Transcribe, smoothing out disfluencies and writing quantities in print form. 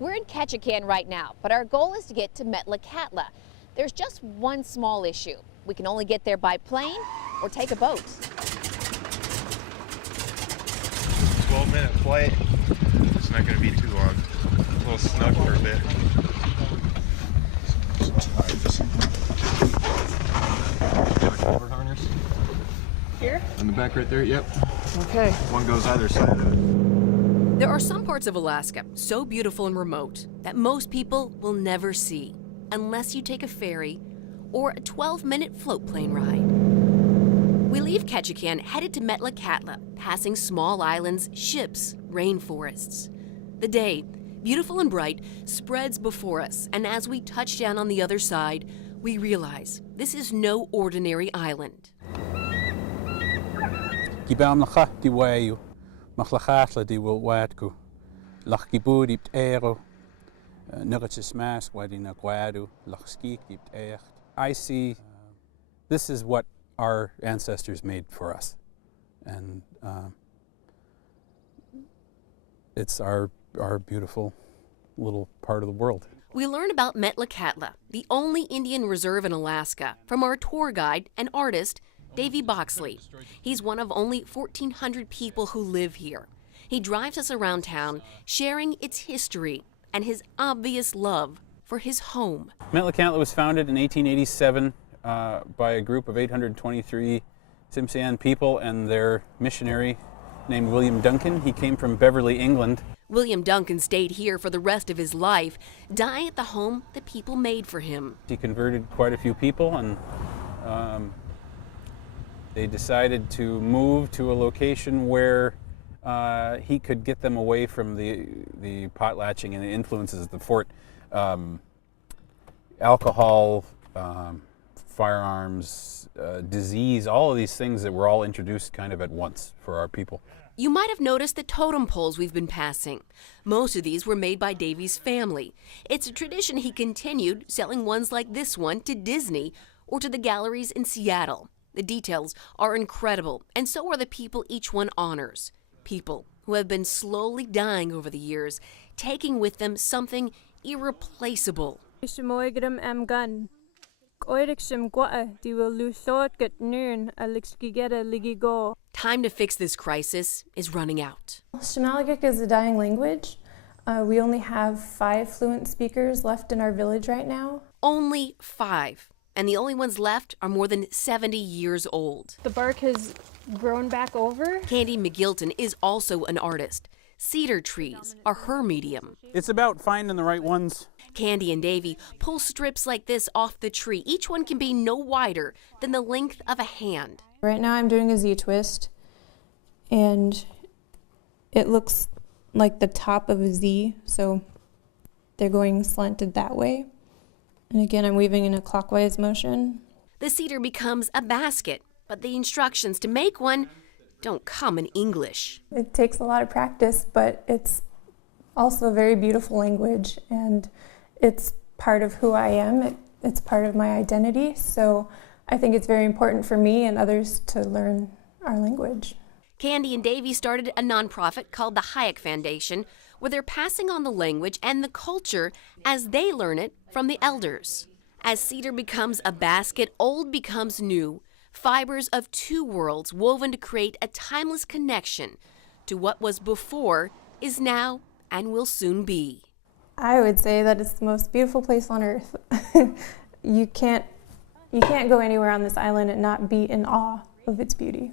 We're in Ketchikan right now, but our goal is to get to Metlakatla. There's just one small issue. We can only get there by plane or take a boat. 12-minute flight. It's not going to be too long. A little snug for a bit. Harness. Here? In the back right there, yep. Okay. One goes either side of it. There are some parts of Alaska so beautiful and remote that most people will never see unless you take a ferry or a 12-minute float plane ride. We leave Ketchikan headed to Metlakatla, passing small islands, ships, rainforests. The day, beautiful and bright, spreads before us, and as we touch down on the other side, we realize this is no ordinary island. Metlakatla di Wilwatku, Lachkibudi Ero, Nugatismas, Wadina Guadu, Lachski Echt. I see this is what our ancestors made for us, and it's our beautiful little part of the world. We learn about Metlakatla, the only Indian reserve in Alaska, from our tour guide and artist, Davy Boxley. He's one of only 1,400 people who live here. He drives us around town, sharing its history and his obvious love for his home. Metlakatla was founded in 1887 by a group of 823 Tsimshian people and their missionary named William Duncan. He came from Beverly, England. William Duncan stayed here for the rest of his life, dying at the home the people made for him. He converted quite a few people, and they decided to move to a location where he could get them away from the potlatching and the influences of the fort. Alcohol, firearms, disease, all of these things that were all introduced kind of at once for our people. You might have noticed the totem poles we've been passing. Most of these were made by Davy's family. It's a tradition he continued, selling ones like this one to Disney or to the galleries in Seattle. The details are incredible, and so are the people each one honors. People who have been slowly dying over the years, taking with them something irreplaceable. Time to fix this crisis is running out. Shimalagic is a dying language. We only have 5 fluent speakers left in our village right now. Only 5. And the only ones left are more than 70 years old. The bark has grown back over. Candy McGilton is also an artist. Cedar trees are her medium. It's about finding the right ones. Candy and Davy pull strips like this off the tree. Each one can be no wider than the length of a hand. Right now I'm doing a Z-twist, and it looks like the top of a Z, so they're going slanted that way. And again, I'm weaving in a clockwise motion. The cedar becomes a basket, but the instructions to make one don't come in English. It takes a lot of practice, but it's also a very beautiful language, and it's part of who I am. It's part of my identity, so I think it's very important for me and others to learn our language. Candy and Davy started a nonprofit called the Hayek Foundation, where they're passing on the language and the culture as they learn it from the elders. As cedar becomes a basket, old becomes new. Fibers of 2 worlds woven to create a timeless connection to what was before, is now, and will soon be. I would say that it's the most beautiful place on earth. You can't go anywhere on this island and not be in awe of its beauty.